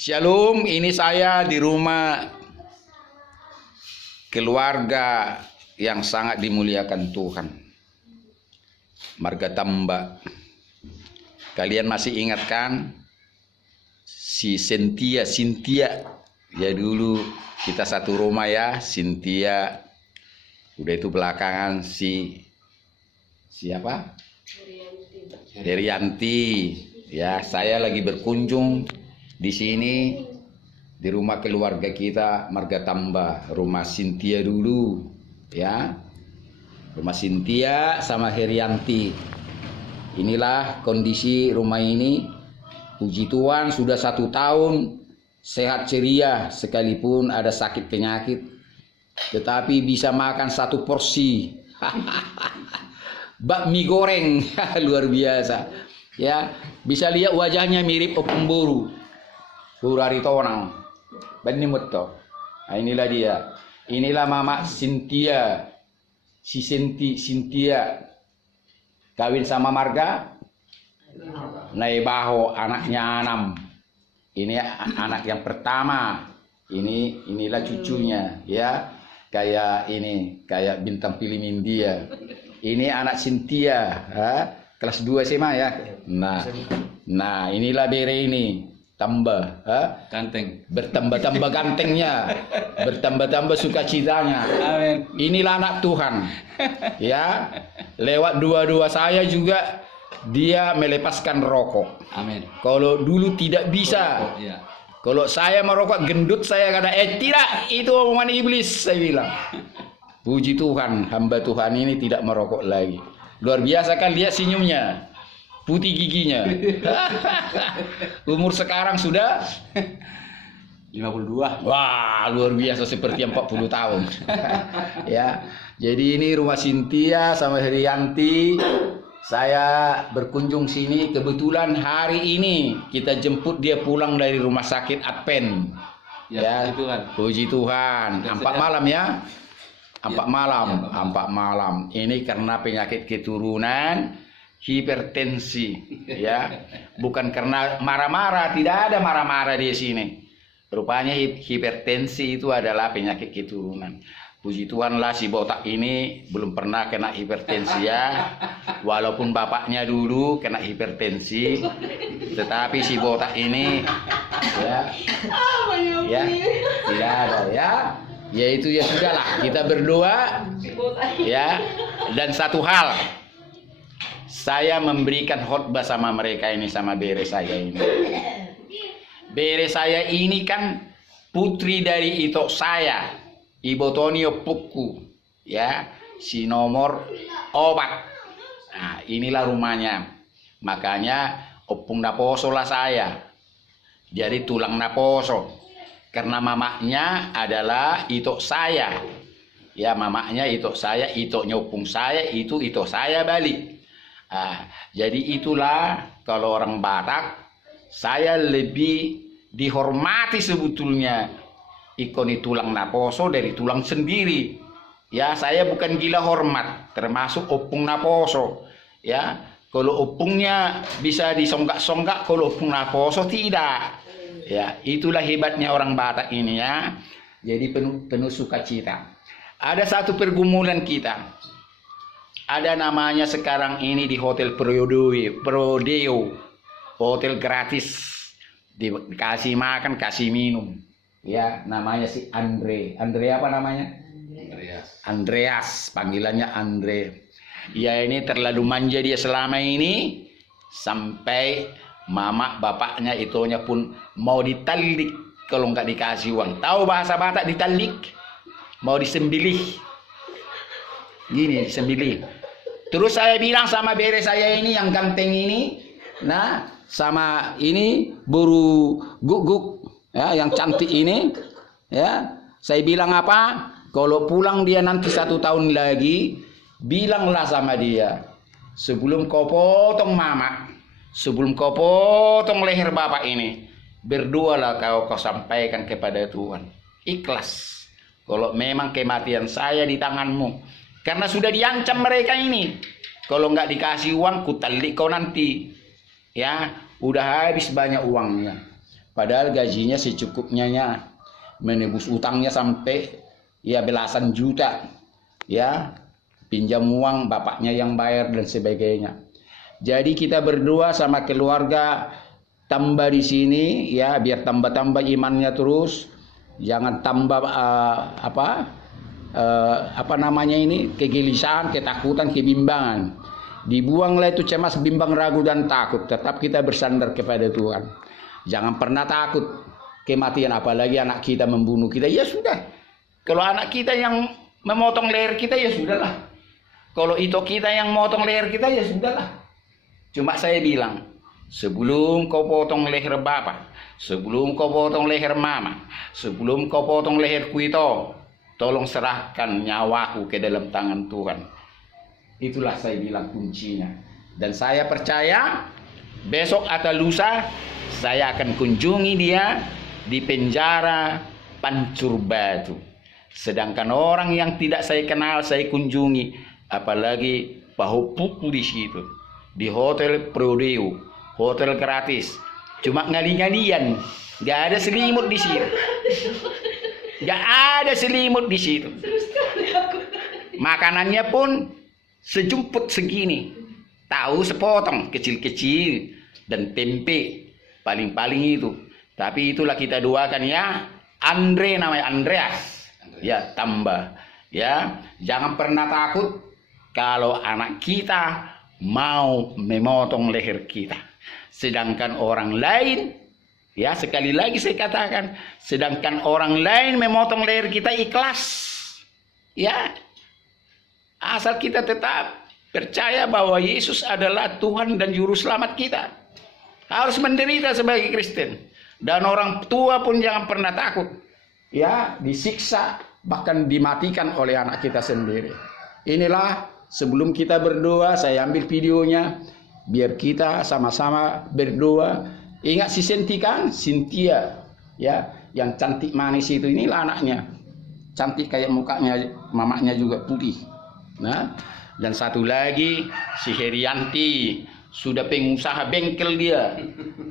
Shalom, ini saya di rumah keluarga yang sangat dimuliakan Tuhan. Marga Tamba. Kalian masih ingat kan? Si Cynthia. Ya dulu kita satu rumah ya, Cynthia. Udah itu belakangan siapa? Herianti. Ya, saya lagi berkunjung di sini di rumah keluarga kita Marga Tamba, rumah Cynthia dulu, ya, rumah Cynthia sama Herianti. Inilah kondisi rumah ini. Puji Tuhan sudah 1 tahun sehat ceria, sekalipun ada sakit penyakit, tetapi bisa makan 1 porsi bakmi goreng luar biasa. Ya, bisa lihat wajahnya mirip opung boru. Burari tonang, bani muto. Nah, inilah dia. Inilah Mama Cynthia, si Cynthia kawin sama Marga Naibaho, anaknya 6. Ini anak yang pertama. Inilah cucunya, ya. Kayak bintang film India. Ini anak Cynthia, kelas 2 SMA ya. Nah, inilah Bere ini. Tambah Ganteng, bertambah-tambah gantengnya, bertambah-tambah sukacitanya. amin. Inilah anak Tuhan, ya. Lewat dua-dua saya juga dia melepaskan rokok. Amin. Kalau dulu tidak bisa, Ya. kalau saya merokok gendut saya kata tidak, itu omongan iblis, saya bilang. Puji Tuhan, hamba Tuhan ini tidak merokok lagi. Luar biasa kan, lihat senyumnya. Putih giginya. Umur sekarang sudah 52. wah, luar biasa seperti 40 tahun. Ya. Jadi ini rumah Cynthia sama Herianti. Saya berkunjung sini kebetulan hari ini kita jemput dia pulang dari rumah sakit Advent. Ya, puji Tuhan. Puji Tuhan. 4 malam ya. 4 malam, ya, 4 malam. Ini karena penyakit keturunan, hipertensi, ya. Bukan karena marah-marah, tidak ada marah-marah di sini. Rupanya hipertensi itu adalah penyakit keturunan. Puji Tuhan lah si botak ini belum pernah kena hipertensi ya. Walaupun bapaknya dulu kena hipertensi, tetapi si botak ini ya tidak ada ya. Yaitu ya sudahlah, kita berdoa ya. Dan satu hal, saya memberikan khotbah sama mereka ini, sama Bere saya ini. Bere saya ini kan putri dari itok saya, Ibu Tonio Puku, ya, si nomor obat. Nah, inilah rumahnya. Makanya opung naposo lah saya. Jadi tulang naposo. Karena mamanya adalah itok saya. Ya, mamanya itok saya, itoknya opung saya, itu itok saya balik. Jadi itulah kalau orang Batak, saya lebih dihormati sebetulnya ikoni tulang naposo dari tulang sendiri. Ya, saya bukan gila hormat, termasuk opung naposo. Ya, kalau opungnya bisa disonggak-songgak, kalau opung naposo tidak. Ya, itulah hebatnya orang Batak ini ya. Jadi penuh sukacita. Ada satu pergumulan kita. Ada namanya sekarang ini di Hotel Prodeo, hotel gratis, dikasih makan, kasih minum. Ya, namanya si Andre apa namanya? Andreas, panggilannya Andre. Ya, ini terlalu manja dia selama ini, sampai mama bapaknya itunya pun mau ditalik kalau nggak dikasih uang. Tahu bahasa Batak ditalik? Mau disembilih. Gini, disembilih. Terus saya bilang sama Bere saya ini yang ganteng ini, nah sama ini buru guk ya, yang cantik ini, ya, saya bilang apa? Kalau pulang dia nanti 1 tahun lagi, bilanglah sama dia, sebelum kau potong mama, sebelum kau potong leher bapak ini, berdoalah kau sampaikan kepada Tuhan, ikhlas. Kalau memang kematian saya di tanganmu. Karena sudah diancam mereka ini. Kalau nggak dikasih uang, kutalik kau nanti. Ya, udah habis banyak uangnya. padahal gajinya secukupnya, menebus utangnya sampai ya belasan juta, ya pinjam uang bapaknya yang bayar dan sebagainya. Jadi kita berdoa sama keluarga, tambah di sini ya, biar tambah-tambah imannya terus, jangan tambah apa namanya ini, kegelisahan, ketakutan, kebimbangan. Dibuanglah itu cemas, bimbang, ragu dan takut. Tetap kita bersandar kepada Tuhan. Jangan pernah takut kematian, apalagi anak kita membunuh kita. Ya sudah. Kalau anak kita yang memotong leher kita, ya sudahlah. Kalau itu kita yang memotong leher kita, ya sudahlah. Cuma saya bilang, sebelum kau potong leher bapak, sebelum kau potong leher mama, sebelum kau potong leherku itu, tolong serahkan nyawaku ke dalam tangan Tuhan. Itulah saya bilang kuncinya. Dan saya percaya besok atau lusa saya akan kunjungi dia di penjara Pancur Batu. Sedangkan orang yang tidak saya kenal saya kunjungi, apalagi Paho Puku di situ, di hotel Prodeo, hotel gratis, cuma ngali-ngalian, nggak ada selimut di situ, nggak ada selimut di situ. Makanannya pun sejumput segini, tahu sepotong kecil-kecil dan tempe paling-paling itu. Tapi itulah kita doakan ya, Andre namanya, Andreas ya, tambah ya, jangan pernah takut kalau anak kita mau memotong leher kita. Sedangkan orang lain, ya sekali lagi saya katakan, sedangkan orang lain memotong leher kita ikhlas ya, asal kita tetap percaya bahwa Yesus adalah Tuhan dan Juru Selamat kita. Harus menderita sebagai Kristen. Dan orang tua pun jangan pernah takut, ya, disiksa, bahkan dimatikan oleh anak kita sendiri. Inilah sebelum kita berdoa, saya ambil videonya, biar kita sama-sama berdoa. Ingat si Cynthia, ya, yang cantik manis itu, inilah anaknya. Cantik kayak mukanya, mamanya juga putih. Nah, dan satu lagi si Herianti, sudah pengusaha bengkel dia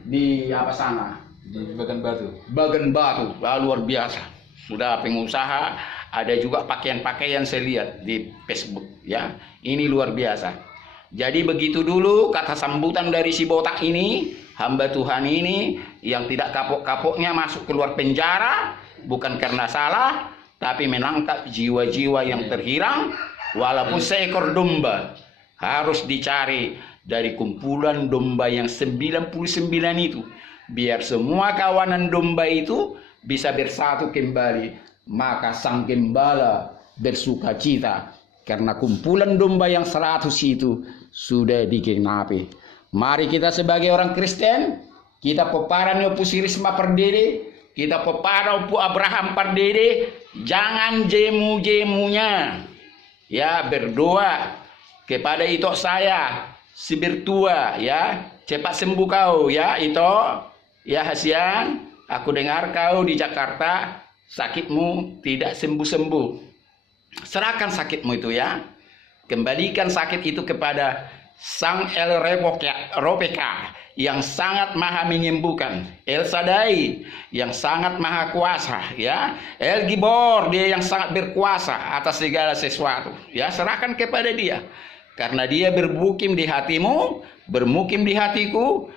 di apa sana, Di Bagan Batu. Bagan Batu, luar biasa. Sudah pengusaha, ada juga pakaian-pakaian saya lihat di Facebook ya. Ini luar biasa. Jadi begitu dulu kata sambutan dari si botak ini, hamba Tuhan ini yang tidak kapok-kapoknya masuk keluar penjara bukan karena salah, tapi menangkap jiwa-jiwa yang terhilang. Walaupun seekor domba harus dicari dari kumpulan domba yang 99 itu, biar semua kawanan domba itu bisa bersatu kembali, maka sang gembala bersuka cita karena kumpulan domba yang 100 itu sudah digenapi. Mari kita sebagai orang Kristen, kita peparan Opu Sirisma Pardede, kita peparan Opu Abraham Pardede, jangan jemu-jemunya. Ya, berdoa kepada itu saya si bertua ya, cepat sembuh kau ya itu ya Hasian, aku dengar kau di Jakarta sakitmu tidak sembuh-sembuh. Serahkan sakitmu itu ya, kembalikan sakit itu kepada Sang El Ropeka yang sangat maha menyembuhkan, El Sadai yang sangat maha kuasa ya, El Gibor dia yang sangat berkuasa atas segala sesuatu ya. Serahkan kepada dia, karena dia bermukim di hatimu, bermukim di hatiku,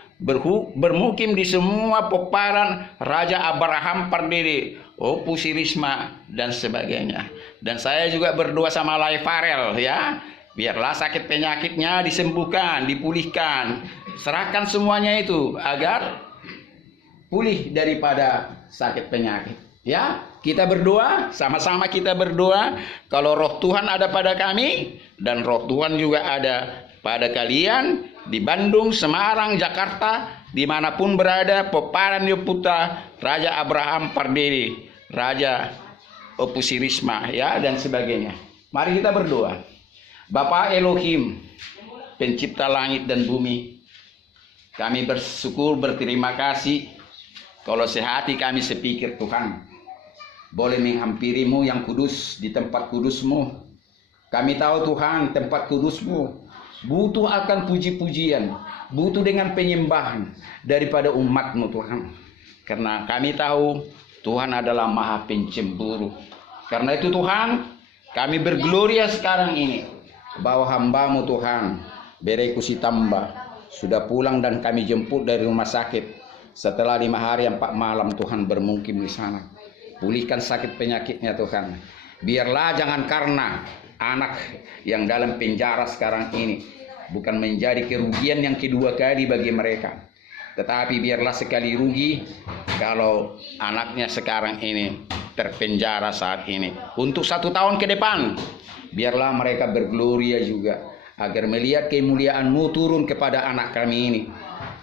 bermukim di semua peparan Raja Abraham Pardede, Opu Sirisma dan sebagainya. Dan saya juga berdoa sama Lai Farel ya, biarlah sakit penyakitnya disembuhkan, dipulihkan. Serahkan semuanya itu agar pulih daripada sakit penyakit. Ya, kita berdoa, sama-sama kita berdoa. Kalau roh Tuhan ada pada kami dan roh Tuhan juga ada pada kalian di Bandung, Semarang, Jakarta, dimanapun berada, peparan Yoputa, Raja Abraham Pardede, Raja Opu Sirisma ya dan sebagainya. Mari kita berdoa. Bapa Elohim, pencipta langit dan bumi, kami bersyukur, berterima kasih kalau sehati kami sepikir Tuhan boleh menghampirimu yang kudus di tempat kudusmu. Kami tahu Tuhan tempat kudusmu butuh akan puji-pujian, butuh dengan penyembahan daripada umatmu Tuhan. Karena kami tahu Tuhan adalah Maha Pencemburu. Karena itu Tuhan, kami bergloria sekarang ini bahwa hamba-Mu Tuhan, Bere Kusitamba, sudah pulang dan kami jemput dari rumah sakit. Setelah 5 hari 4 malam Tuhan bermukim di sana. Pulihkan sakit penyakitnya Tuhan. Biarlah jangan karena anak yang dalam penjara sekarang ini bukan menjadi kerugian yang kedua kali bagi mereka. Tetapi biarlah sekali rugi kalau anaknya sekarang ini terpenjara saat ini. Untuk 1 tahun ke depan, biarlah mereka bergloria juga. Agar melihat kemuliaan-Mu turun kepada anak kami ini.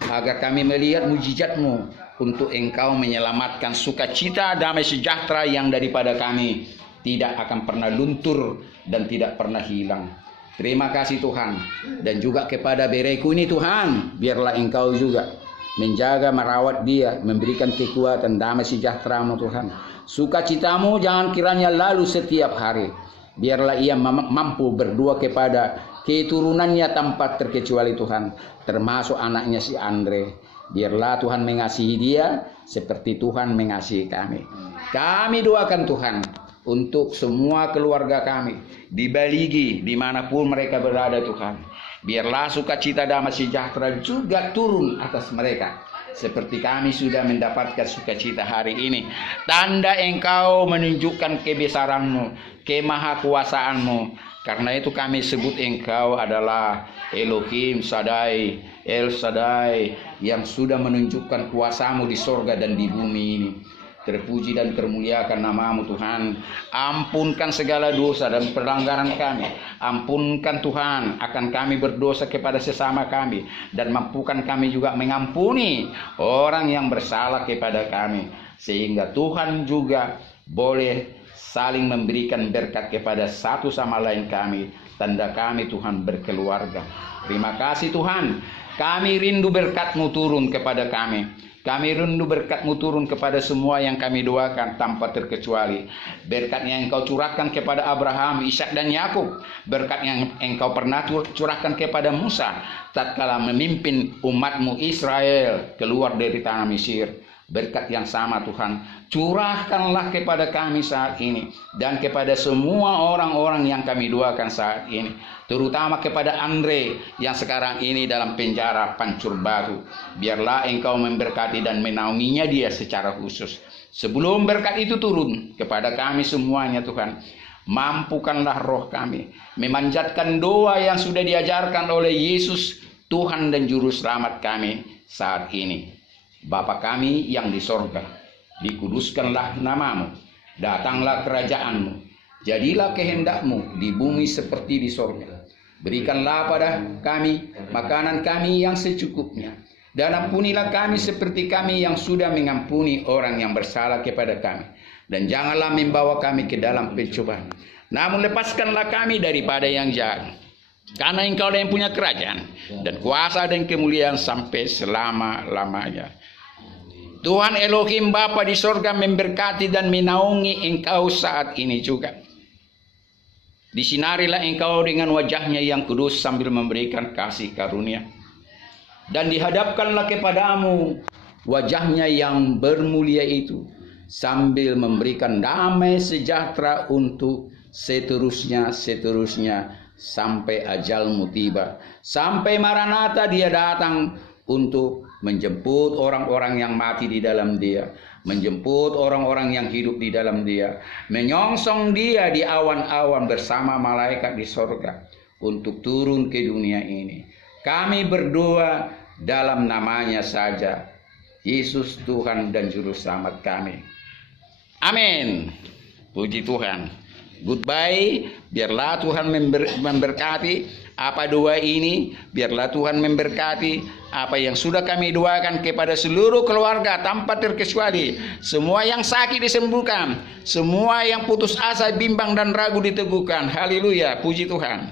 Agar kami melihat mujizat-Mu untuk Engkau menyelamatkan sukacita damai sejahtera yang daripada kami tidak akan pernah luntur dan tidak pernah hilang. Terima kasih Tuhan. Dan juga kepada Bereku ini Tuhan, biarlah Engkau juga menjaga, merawat dia, memberikan kekuatan, damai sejahtera-Mu Tuhan. Sukacita-Mu jangan kiranya lalu setiap hari. Biarlah ia mampu berdoa kepada keturunannya tanpa terkecuali Tuhan, termasuk anaknya si Andre. Biarlah Tuhan mengasihi dia seperti Tuhan mengasihi kami. Kami doakan Tuhan untuk semua keluarga kami di Baligi, dimanapun mereka berada Tuhan. Biarlah sukacita damai sejahtera juga turun atas mereka. Seperti kami sudah mendapatkan sukacita hari ini. Tanda Engkau menunjukkan kebesaran-Mu, kemahakuasaan-Mu. Karena itu kami sebut Engkau adalah Elohim Shaddai, El Shaddai, yang sudah menunjukkan kuasa-Mu di sorga dan di bumi ini. Terpuji dan termuliakan nama-Mu Tuhan. Ampunkan segala dosa dan pelanggaran kami. Ampunkan Tuhan akan kami berdosa kepada sesama kami. Dan mampukan kami juga mengampuni orang yang bersalah kepada kami. Sehingga Tuhan juga boleh saling memberikan berkat kepada satu sama lain kami. Tanda kami Tuhan berkeluarga. Terima kasih Tuhan. Kami rindu berkat-Mu turun kepada kami. Kami rindu berkat-Mu turun kepada semua yang kami doakan tanpa terkecuali. Berkat yang Engkau curahkan kepada Abraham, Ishak dan Yakub. Berkat yang Engkau pernah curahkan kepada Musa tatkala memimpin umat-Mu Israel keluar dari tanah Mesir. Berkat yang sama Tuhan, curahkanlah kepada kami saat ini dan kepada semua orang-orang yang kami doakan saat ini, terutama kepada Andre yang sekarang ini dalam penjara Pancur Batu. Biarlah Engkau memberkati dan menaunginya dia secara khusus. Sebelum berkat itu turun kepada kami semuanya Tuhan, mampukanlah roh kami memanjatkan doa yang sudah diajarkan oleh Yesus Tuhan dan Juru Selamat kami saat ini. Bapa kami yang di sorga, dikuduskanlah nama-Mu, datanglah kerajaan-Mu, jadilah kehendak-Mu di bumi seperti di sorga. Berikanlah pada kami makanan kami yang secukupnya, dan ampunilah kami seperti kami yang sudah mengampuni orang yang bersalah kepada kami. Dan janganlah membawa kami ke dalam pencobaan, namun lepaskanlah kami daripada yang jahat. Karena Engkau yang punya kerajaan dan kuasa dan kemuliaan sampai selama-lamanya. Tuhan Elohim Bapa di sorga memberkati dan menaungi Engkau saat ini juga. Disinarilah Engkau dengan wajah-Nya yang kudus sambil memberikan kasih karunia. Dan dihadapkanlah kepadamu wajah-Nya yang bermulia itu sambil memberikan damai sejahtera untuk seterusnya sampai ajal-Mu tiba. Sampai Maranatha dia datang untuk menjemput orang-orang yang mati di dalam dia, menjemput orang-orang yang hidup di dalam dia, menyongsong dia di awan-awan bersama malaikat di sorga untuk turun ke dunia ini. Kami berdoa dalam nama-Nya saja, Yesus Tuhan dan Juru Selamat kami. Amin. Puji Tuhan. Goodbye. Biarlah Tuhan memberkati apa doa ini. Biarlah Tuhan memberkati apa yang sudah kami doakan kepada seluruh keluarga tanpa terkecuali. Semua yang sakit disembuhkan, semua yang putus asa, bimbang dan ragu diteguhkan. Haleluya, puji Tuhan.